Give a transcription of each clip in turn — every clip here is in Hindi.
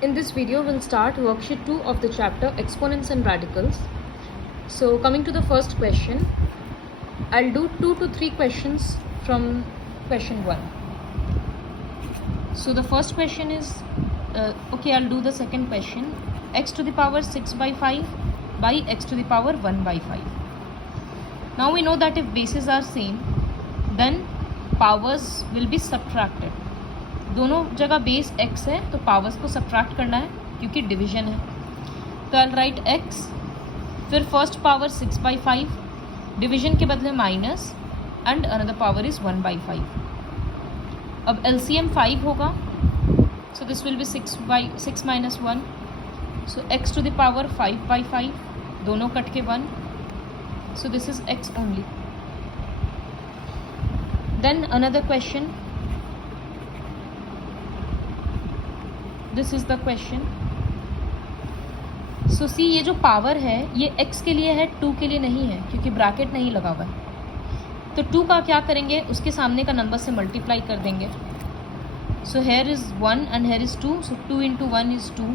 In this video, we'll start worksheet 2 of the chapter Exponents and Radicals. So coming to the first question, I'll do 2 to 3 questions from question 1. So the first question is, I'll do the second question, x to the power 6 by 5 by x to the power 1 by 5. Now we know that if bases are same, then powers will be subtracted. दोनों जगह बेस x है तो पावर्स को सब्ट्रैक्ट करना है क्योंकि डिवीजन है. तो आई राइट x, फिर फर्स्ट पावर 6 by 5, डिवीजन के बदले minus, and another power is 1 by 5. अब LCM 5 होगा, so this will be 6 minus 1, so x to the power 5 by 5, दोनों कट के 1, so this is x only. Then another question, this is the question. So see, ये जो पावर है ये x के लिए है, 2 के लिए नहीं है क्योंकि ब्रैकेट नहीं लगा हुआ है. तो 2 का क्या करेंगे, उसके सामने का नंबर से मल्टीप्लाई कर देंगे. So here is 1 and here is 2, so 2 into 1 is 2.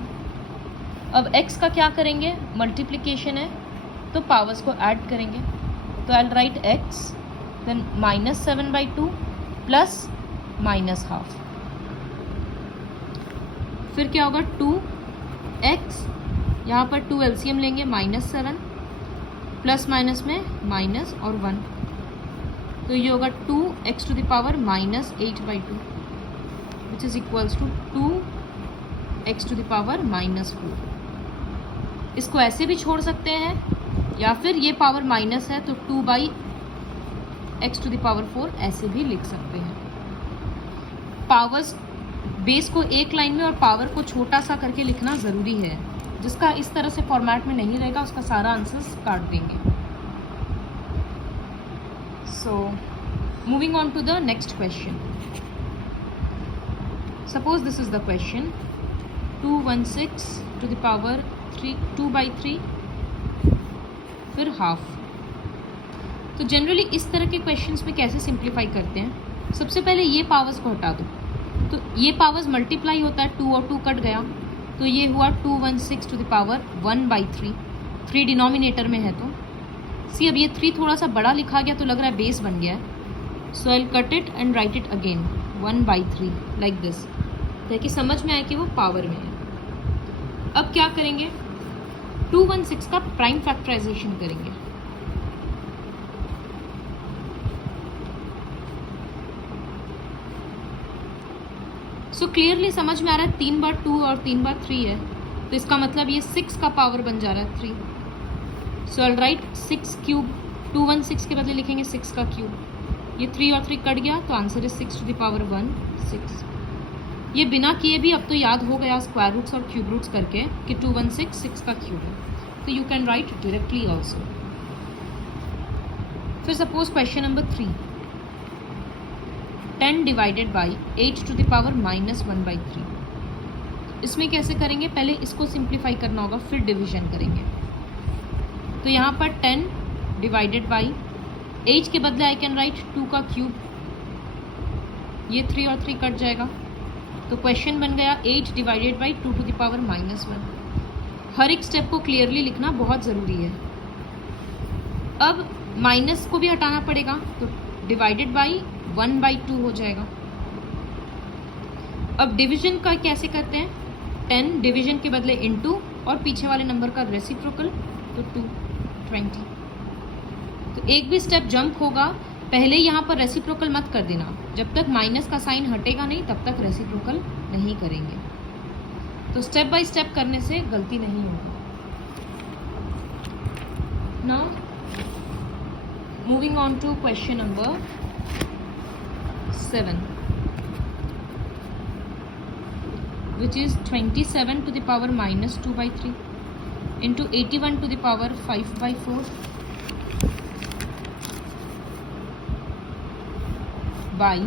अब x का क्या करेंगे, मल्टीप्लिकेशन है तो पावर्स को ऐड करेंगे. तो आई राइट x, देन -7/2 प्लस -12. फिर क्या होगा, 2x, यहाँ पर 2 LCM लेंगे, -7 प्लस माइनस में माइनस और 1, तो ये होगा 2x to the power -8/2 which is equals to 2x to the power -4. इसको ऐसे भी छोड़ सकते हैं या फिर ये पावर माइनस है तो 2/x to the power 4 ऐसे भी लिख सकते हैं. पावर्स बेस को एक लाइन में और पावर को छोटा सा करके लिखना ज़रूरी है. जिसका इस तरह से फॉर्मेट में नहीं रहेगा उसका सारा आंसर्स काट देंगे. So moving on to the next question. Suppose this is the question, 216 to the power 2 by 3 फिर हाफ. तो जनरली इस तरह के क्वेश्चंस में कैसे सिंप्लीफाई करते हैं, सबसे पहले ये पावर्स को हटा दो. तो ये पावर्स मल्टीप्लाई होता है, 2 और 2 कट गया, तो ये हुआ 216 to the power 1 by 3. 3 denominator में है तो सी, अब ये 3 थोड़ा सा बड़ा लिखा गया तो लग रहा है बेस बन गया है. So I cut it and write it again 1 by 3 like this, ताकि समझ में आए कि वो पावर में है. अब क्या करेंगे, 216 का प्राइम फैक्टराइजेशन करेंगे. सो क्लियरली समझ में आ रहा है 3 बार 2 और 3 बार 3 है, तो इसका मतलब ये 6 का पावर बन जा रहा है 3. सो आई राइट 6 क्यूब, 216 के बदले लिखेंगे 6 का क्यूब. ये 3 और 3 कट गया तो answer is 6 to the power 1, 6. ये बिना किए भी अब तो याद हो गया स्क्वायर रूट्स और क्यूब रूट्स करके कि 216 6 का क्यूब है, तो you can write directly also. फिर suppose question number 3, 10 divided by 8 to the power -1 by 3. इसमें कैसे करेंगे, पहले इसको सिंप्लीफाई करना होगा फिर डिवीजन करेंगे. तो यहाँ पर 10 डिवाइडेड बाई 8 के बदले आई कैन राइट 2 का क्यूब. ये 3 और 3 कट जाएगा तो क्वेश्चन बन गया 8 divided by 2 to the power -1. हर एक स्टेप को क्लियरली लिखना बहुत ज़रूरी है. अब माइनस को भी हटाना पड़ेगा तो डिवाइडेड बाई 1 by 2 हो जाएगा. अब डिवीजन का कैसे करते हैं, 10 डिवीजन के बदले इनटू और पीछे वाले नंबर का रेसिप्रोकल तो 2, 20. तो एक भी स्टेप जंप होगा, पहले यहाँ पर रेसिप्रोकल मत कर देना. जब तक माइनस का साइन हटेगा नहीं तब तक रेसिप्रोकल नहीं करेंगे. तो स्टेप बाय स्टेप करने से गलती नहीं होगी. Now moving on to question number 7, which is 27 to the power -2 by 3 into 81 to the power 5 by 4 by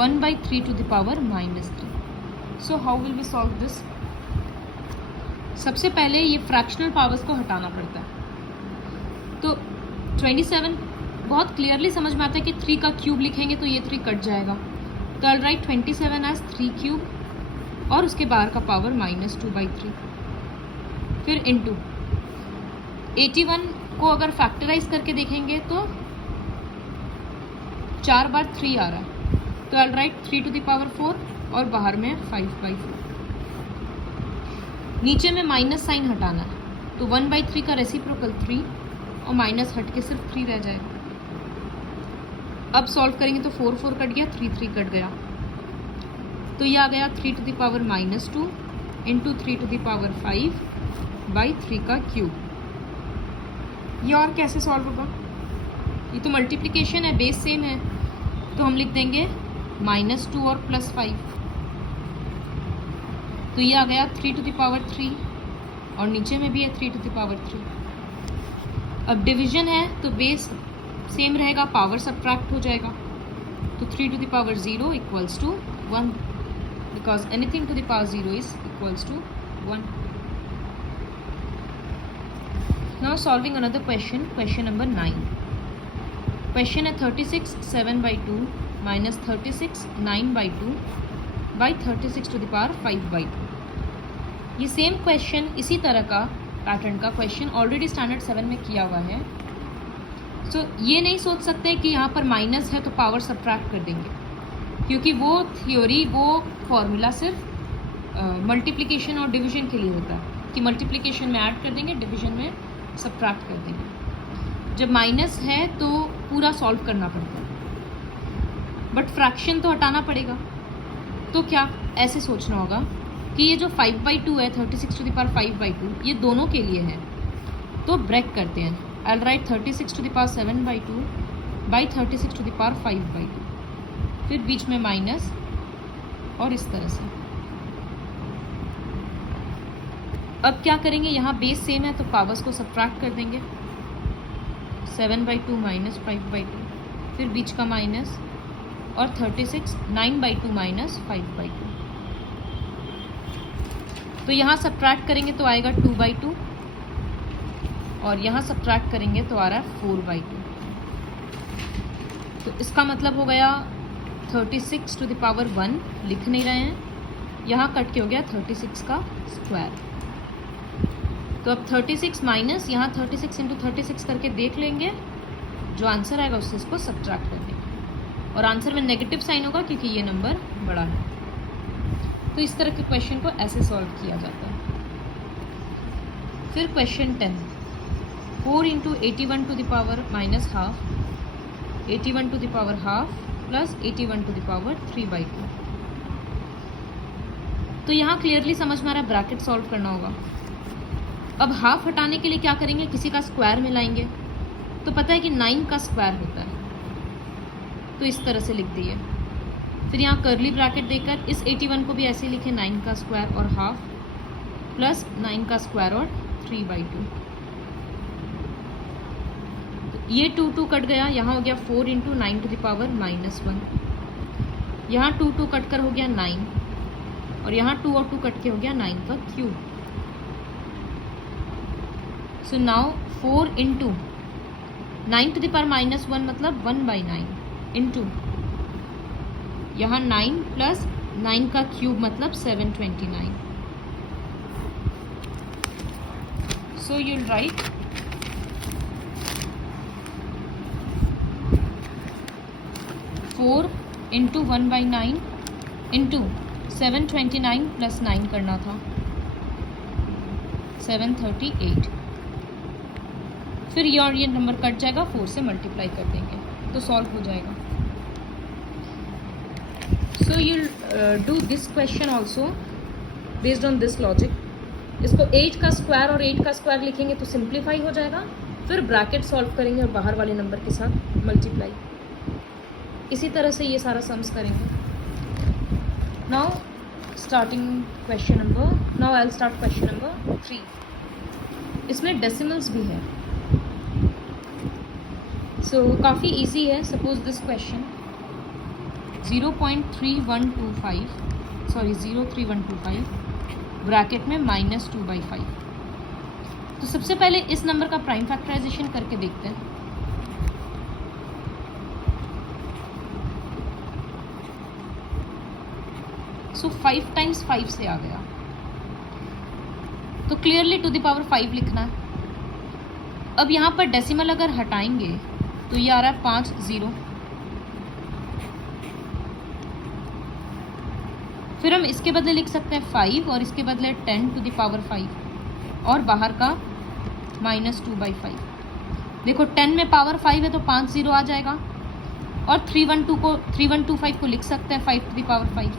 1 by 3 to the power -3. So how will we solve this? सबसे पहले ये फ्रैक्शनल पावर्स को हटाना पड़ता है. तो 27 बहुत क्लियरली समझ में आता है कि 3 का क्यूब लिखेंगे तो ये 3 कट जाएगा. तो आई राइट 27 एज 3 क्यूब और उसके बाहर का पावर -2/3, फिर इंटू 81 को अगर फैक्टराइज करके देखेंगे तो 4 बार 3 आ रहा है, तो आई राइट 3⁴ और बाहर में 5/4। नीचे में माइनस साइन हटाना है, तो 1/3 का रेसिप्रोकल 3 और माइनस हट के सिर्फ 3 रह जाएगा। अब सॉल्व करेंगे तो 4 कट गया, 3 कट गया, तो ये आ गया 3⁻² इंटू 3⁵/3 का क्यूब। ये और कैसे सॉल्व होगा? ये तो मल्टीप्लिकेशन है, बेस सेम है, तो हम लिख देंगे -2 और +5, तो ये आ गया 3⁻³ और नीचे में भी है 3⁻³। अब डिवीजन है तो बेस सेम रहेगा, पावर सब्ट्रैक्ट हो जाएगा, तो 3⁻0 = 1, because anything to the power 0 is equals to 1। Now solving another question, question number 9। Question है 36 7/2 - 36 9/2 by 36⁵/5/2। ये सेम क्वेश्चन, इसी तरह का पैटर्न का क्वेश्चन ऑलरेडी स्टैंडर्ड 7 में किया हुआ है। सो ये नहीं सोच सकते कि यहाँ पर माइनस है तो पावर सब्ट्रैक्ट कर देंगे, क्योंकि वो थ्योरी, वो फॉर्मूला सिर्फ मल्टीप्लिकेशन और डिवीजन के लिए होता है कि मल्टीप्लिकेशन में ऐड कर देंगे, डिवीजन में सब्ट्रैक्ट कर देंगे। जब माइनस है तो पूरा सॉल्व करना पड़ता है, बट फ्रैक्शन तो हटाना पड़ेगा, तो क्या ऐसे सोचना होगा कि ये जो 5/2 है 36⁵5/2 ये दोनों के लिए है, तो ब्रेक करते हैं। आई राइट 36⁻7/2 by 36⁵5/2, फिर बीच में माइनस और इस तरह से। अब क्या करेंगे, यहाँ बेस सेम है तो पावर्स को सब्ट्रैक्ट कर देंगे, 7/2 - 5/2, फिर बीच का माइनस और 36 9/2 - 5/2। तो यहाँ सब्ट्रैक्ट करेंगे तो आएगा 2/2 और यहाँ सब्ट्रैक्ट करेंगे तो आ रहा है 4/2। तो इसका मतलब हो गया 36⁻1 लिख नहीं रहे हैं, यहाँ कट के हो गया 36 का स्क्वायर। तो अब 36 माइनस यहाँ 36 × 36 करके देख लेंगे, जो आंसर आएगा उससे इसको सब्ट्रैक्ट कर देंगे और आंसर में नेगेटिव साइन होगा क्योंकि ये नंबर बड़ा है। तो इस तरह के क्वेश्चन को ऐसे सॉल्व किया जाता है। फिर क्वेश्चन 10, 4 × 81⁻⁻, 81⁻½ प्लस 81⁻³ 3/2। तो यहाँ क्लियरली समझ में आ रहा है, ब्रैकेट सॉल्व करना होगा। अब हाफ हटाने के लिए क्या करेंगे, किसी का स्क्वायर मिलाएंगे, तो पता है कि 9 का स्क्वायर होता है, तो इस तरह से लिख दिए। फिर यहाँ कर्ली ब्रैकेट देकर इस 81 को भी ऐसे लिखे, 9 का स्क्वायर और हाफ प्लस 9 का स्क्वायर और 3/2। तो ये 2 कट गया, यहाँ हो गया 4 × 9⁻⁻1। यहाँ 2 कट कर हो गया 9 और यहाँ 2 और 2 कट के हो गया 9 का क्यूब। सो नाउ 4 × 9⁻⁻1 मतलब 1/9 इंटू यहाँ 9 प्लस 9 का क्यूब मतलब 729। So you'll right 4 × 1/9 into 729 plus 9 करना था 738। फिर ये और ये नंबर कट जाएगा, 4 से मल्टीप्लाई कर देंगे तो सॉल्व हो जाएगा। So you do this question also based on this logic. इसको 8 का स्क्वायर और 8 का स्क्वायर लिखेंगे तो सिंप्लीफाई हो जाएगा, फिर ब्रैकेट सॉल्व करेंगे और बाहर वाले नंबर के साथ मल्टीप्लाई। इसी तरह से ये सारा सम्स करेंगे। Now starting question number, now I will start question number 3। इसमें डेसिमल्स भी है, सो काफ़ी इजी है। सपोज दिस क्वेश्चन 0.3125 ब्रैकेट में -2/5। तो सबसे पहले इस नंबर का प्राइम फैक्टराइजेशन करके देखते हैं। सो 5 टाइम्स 5 से आ गया, तो क्लियरली टू द पावर 5 लिखना है। अब यहाँ पर डेसिमल अगर हटाएंगे तो ये आ रहा है 5 0। फिर हम इसके बदले लिख सकते हैं 5 और इसके बदले 10 टू द पावर 5 और बाहर का -2/5। देखो 10 में पावर 5 है तो 5 0 आ जाएगा, और 3125 को लिख सकते हैं 5 टू द पावर 5,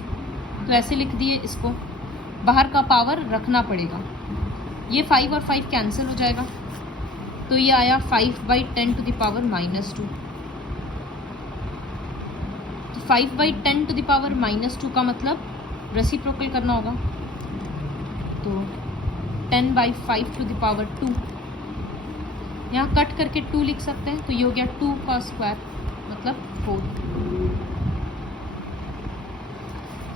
तो ऐसे लिख दिए। इसको बाहर का पावर रखना पड़ेगा, ये 5 और 5 कैंसिल हो जाएगा, तो ये आया 5/10 टू द पावर -2। तो 5/10 टू द पावर -2 का मतलब रेसिप्रोकल करना होगा, तो 10/5 टू द पावर 2, यहाँ कट करके 2 लिख सकते हैं, तो ये हो गया 2 का स्क्वायर मतलब 4।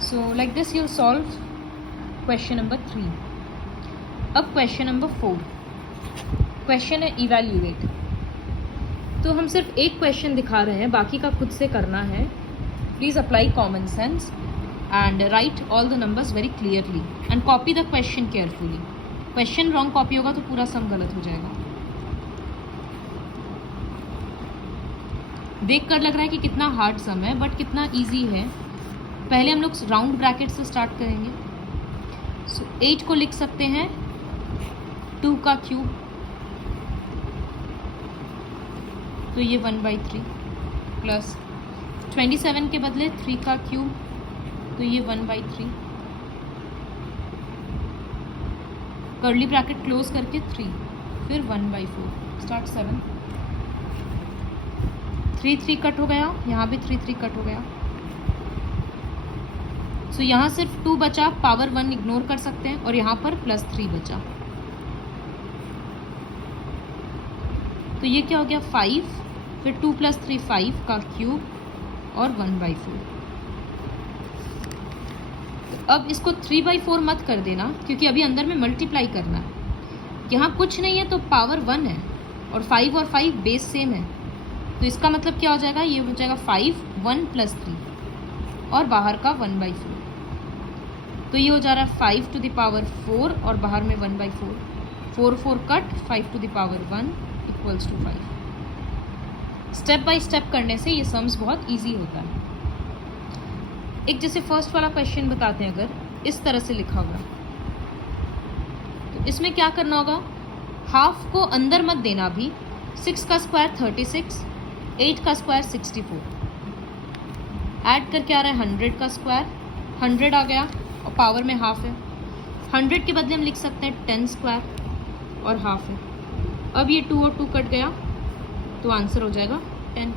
So like this you solve question number 3। अब क्वेश्चन नंबर 4, क्वेश्चन है इवैल्यूएट। तो हम सिर्फ एक क्वेश्चन दिखा रहे हैं, बाकी का खुद से करना है। Please apply common sense and write all the numbers very clearly and copy the question carefully. Question wrong copy होगा तो पूरा सम गलत हो जाएगा। देख कर लग रहा है कि कितना हार्ड सम है, बट कितना इजी है। पहले हम लोग राउंड ब्रैकेट से स्टार्ट करेंगे। सो 8 को लिख सकते हैं 2 का क्यूब, तो ये 1/3 प्लस 27 के बदले 3 का क्यूब, तो ये 1/3 कर्ली ब्रैकेट क्लोज करके 3, फिर 1/4 स्टार्ट 7, 3 कट हो गया, यहाँ भी 3 कट हो गया। सो यहाँ सिर्फ 2 बचा, पावर 1 इग्नोर कर सकते हैं, और यहाँ पर +3 बचा, तो ये क्या हो गया 5, फिर 2 + 3 5 का क्यूब और 1/4। अब इसको 3/4 मत कर देना, क्योंकि अभी अंदर में मल्टीप्लाई करना है। यहाँ कुछ नहीं है तो पावर 1 है, और 5 और 5 बेस सेम है, तो इसका मतलब क्या हो जाएगा, ये हो जाएगा 5 1 + 3 और बाहर का 1/4, तो ये हो जा रहा है 5 टू द पावर 4 और बाहर में 1/4, 4 4 cut, 5 to the power 1 = 5। Step by step करने से ये सम्स बहुत ईजी होता है। एक जैसे फर्स्ट वाला क्वेश्चन बताते हैं, अगर इस तरह से लिखा हुआ तो इसमें क्या करना होगा, हाफ को अंदर मत देना अभी। 6 का स्क्वायर 36, 8 का स्क्वायर 64, ऐड करके आ रहा है 100 का स्क्वायर, 100 आ गया और पावर में हाफ है। 100 के बदले हम लिख सकते हैं 10 स्क्वायर और हाफ है। अब ये 2 और 2 कट गया, तो आंसर हो जाएगा 10।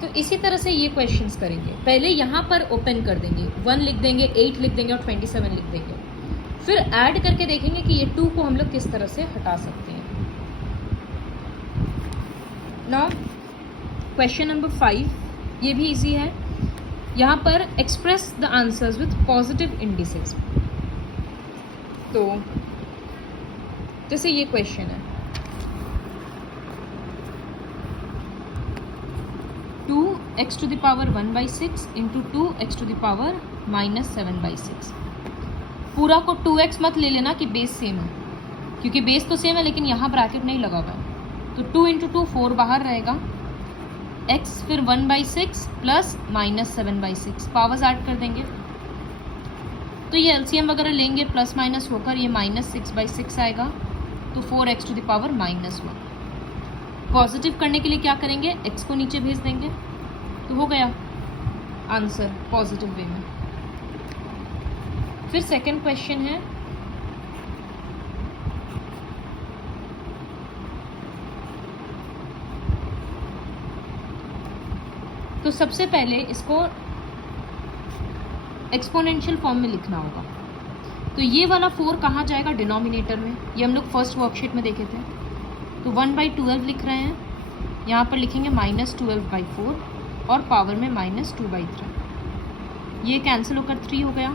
तो इसी तरह से ये क्वेश्चंस करेंगे। पहले यहाँ पर ओपन कर देंगे, 1 लिख देंगे, 8 लिख देंगे और 27 लिख देंगे, फिर ऐड करके देखेंगे कि ये 2 को हम लोग किस तरह से हटा सकते हैं। नाउ क्वेश्चन नंबर 5, ये भी इजी है। यहाँ पर express the answers with positive indices. तो जैसे ये क्वेश्चन है, 2x to the power 1/6 into 2x to the power -7/6। पूरा को 2x मत ले लेना कि बेस सेम है, क्योंकि बेस तो सेम है लेकिन यहाँ ब्रैकेट नहीं लगा हुआ है, तो 2 × 2 4 बाहर रहेगा, x फिर 1/6 प्लस -7/6, पावर्स ऐड कर देंगे, तो ये एलसीएम वगैरह लेंगे, प्लस माइनस होकर ये -6/6 आएगा, तो 4x to the power -1। Positive करने के लिए क्या करेंगे, x को नीचे भेज देंगे, तो हो गया आंसर पॉजिटिव वे में। फिर सेकंड क्वेश्चन है, तो सबसे पहले इसको एक्सपोनेंशियल फॉर्म में लिखना होगा। तो ये वाला 4 कहाँ जाएगा, डिनोमिनेटर में, ये हम लोग फर्स्ट वर्कशीट में देखे थे। तो 1/12 लिख रहे हैं, यहाँ पर लिखेंगे -12/4 और पावर में -2/3, ये कैंसिल होकर 3 हो गया,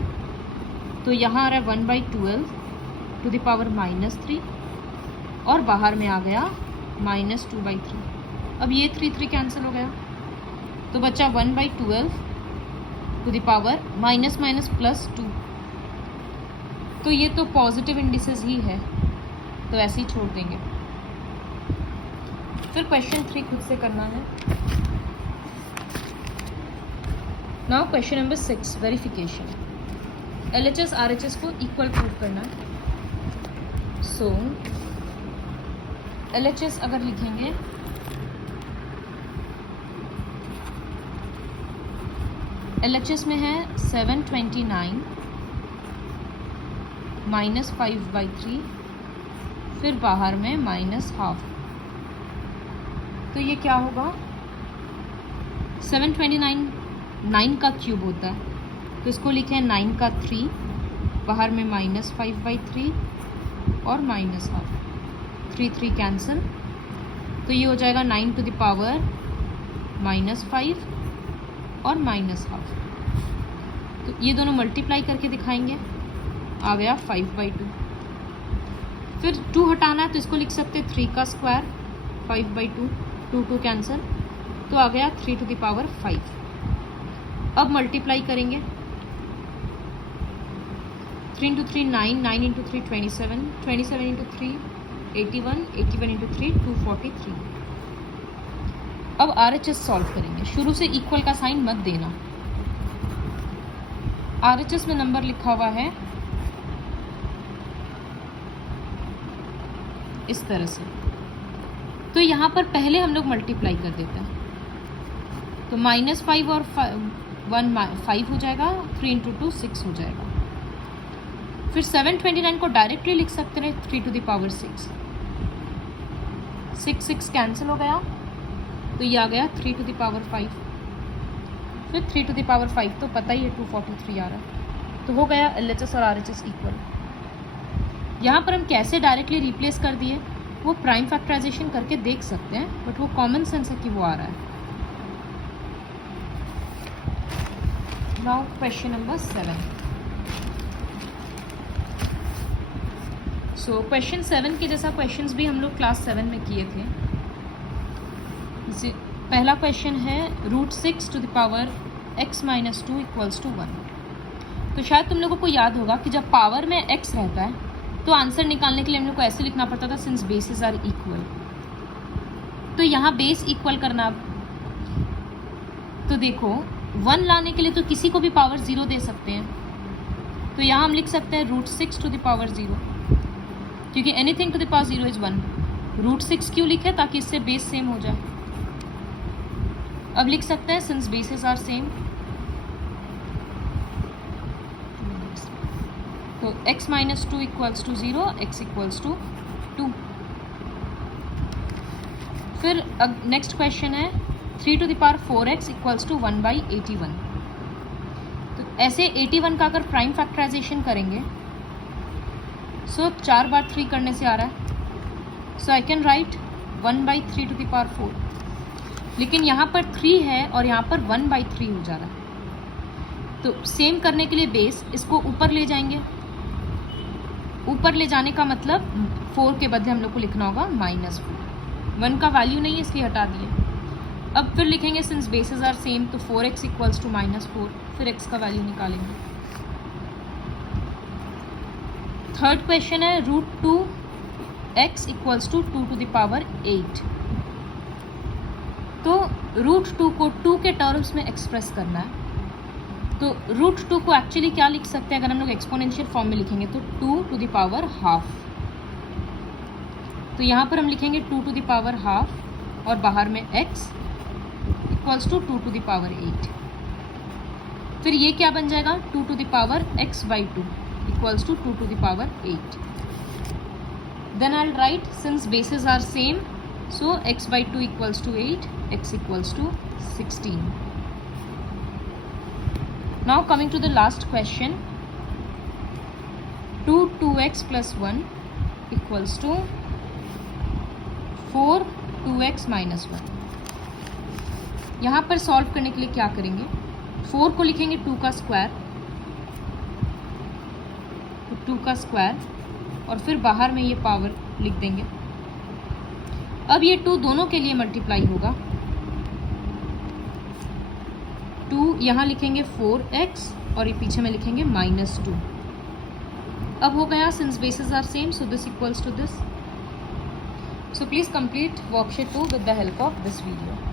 तो यहाँ आ रहा है 1/12 टू द पावर -3 और बाहर में आ गया -2/3। अब ये 3 कैंसिल हो गया, तो बचा 1/12 to the power minus minus plus 2, तो ये तो पॉजिटिव इंडिसेस ही है, तो ऐसे ही छोड़ देंगे। फिर क्वेश्चन 3 खुद से करना है। Now question number 6, verification. LHS RHS को इक्वल प्रूव करना है। सो LHS अगर लिखेंगे LHS में है 729 माइनस 5/3, फिर बाहर में माइनस हाफ, तो ये क्या होगा? 729 9 का क्यूब होता है, तो इसको लिखें 9 का 3, बाहर में माइनस 5/3 और माइनस हाफ, 3 कैंसिल, तो ये हो जाएगा 9 टू द पावर माइनस 5 और माइनस हाफ। तो ये दोनों मल्टीप्लाई करके दिखाएंगे, आ गया 5/2। फिर 2 हटाना है तो इसको लिख सकते हैं 3 का स्क्वायर 5/2, 2 कैंसिल, तो आ गया 3 टू द पावर 5। अब मल्टीप्लाई करेंगे, 3 × 3 9, 9 × 3 27, 27 × 3 81, 81 × 3 243। अब RHS सॉल्व करेंगे। शुरू से इक्वल का साइन मत देना। RHS में नंबर लिखा हुआ है इस तरह से, तो यहाँ पर पहले हम लोग मल्टीप्लाई कर देते हैं, तो -5 और 1 5 हो जाएगा, 3 × 2 6 हो जाएगा। फिर 729 को डायरेक्टली लिख सकते हैं 3 टू द पावर 6, 6 कैंसिल हो गया, तो ये आ गया 3 टू द पावर 5। फिर 3 टू द पावर 5 तो पता ही है 243 आ रहा है, तो हो गया LHS और RHS इक्वल। यहाँ पर हम कैसे डायरेक्टली रिप्लेस कर दिए वो प्राइम फैक्टराइजेशन करके देख सकते हैं, बट वो कॉमन सेंस है कि वो आ रहा है। Now question number 7। So question 7 के जैसा क्वेश्चंस भी हम लोग क्लास 7 में किए थे। पहला क्वेश्चन है √6 टू द पावर x - 2 = 1। तो शायद तुम लोगों को याद होगा कि जब पावर में x रहता है तो आंसर निकालने के लिए हम लोग को ऐसे लिखना पड़ता था, सिंस बेसिस आर इक्वल। तो यहाँ बेस इक्वल करना, तो देखो 1 लाने के लिए तो किसी को भी पावर 0 दे सकते हैं, तो यहाँ हम लिख सकते हैं √6 टू द पावर 0, क्योंकि एनीथिंग टू द पावर 0 = 1। √6 क्यों लिखे? ताकि इससे बेस सेम हो जाए। अब लिख सकते हैं सिंस बेसिस आर सेम, तो x - 2 = 0, x = 2। फिर अब नेक्स्ट क्वेश्चन है 3 टू द पावर 4x = 1/81। तो ऐसे 81 का अगर प्राइम फैक्टराइजेशन करेंगे, सो 4 बार 3 करने से आ रहा है, so I can write 1/3 to the power 4। लेकिन यहाँ पर 3 है और यहाँ पर 1/3 हो जा रहा है, तो सेम करने के लिए बेस इसको ऊपर ले जाएंगे। ऊपर ले जाने का मतलब 4 के बदले हम लोग को लिखना होगा -4। 1 का वैल्यू नहीं है इसलिए हटा दिए। अब फिर लिखेंगे सिंस बेसिस आर सेम, तो 4x = -4, फिर x का वैल्यू निकालेंगे। थर्ड क्वेश्चन है √2x = 2 टू द पावर 8। तो √2 को 2 के टर्म्स में एक्सप्रेस करना है, तो √2 को एक्चुअली क्या लिख सकते हैं? अगर हम लोग एक्सपोनेंशियल फॉर्म में लिखेंगे तो 2 टू द पावर हाफ। तो यहाँ पर हम लिखेंगे 2 टू द पावर हाफ और बाहर में x = 2 टू द पावर 8। फिर ये क्या बन जाएगा? 2 to the power x/2 = 2 to the power 8। Then I will write since bases are same, so x/2 = 8, x = 16। Now coming to the last question, 2x + 1 = 4 2x - 1। यहाँ पर सॉल्व करने के लिए क्या करेंगे? 4 को लिखेंगे 2 का स्क्वायर, तो 2 का स्क्वायर, और फिर बाहर में ये पावर लिख देंगे। अब ये 2 दोनों के लिए मल्टीप्लाई होगा, 2 यहाँ लिखेंगे 4x और ये पीछे में लिखेंगे -2. अब हो गया, since bases are same so this equals to this. So please complete worksheet 2 with the help of this video.